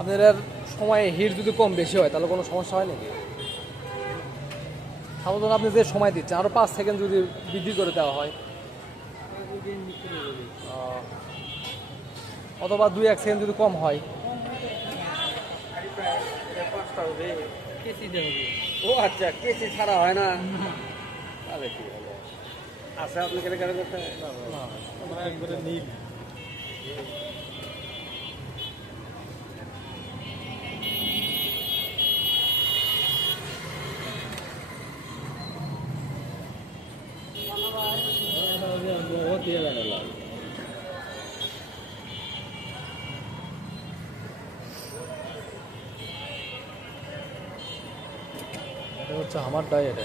আপনাদের সময়ে হিট যদি কম বেশি হয় তাহলে কোনো সমস্যা হয় নাকি? সাধারণত আপনি যে সময় দিচ্ছেন আরও 5 সেকেন্ড যদি বৃদ্ধি করে দেওয়া হয়, অথবা 2-1 সেকেন্ড যদি কম হয়। ও আচ্ছা, কেসি ছাড়া হয় না? তাহলে কি হবে? আচ্ছা, আপনি কেটে কেটে করতে একবারে নীল। बहुत ही अलग अलग এটা হচ্ছে আমার ডায়েট।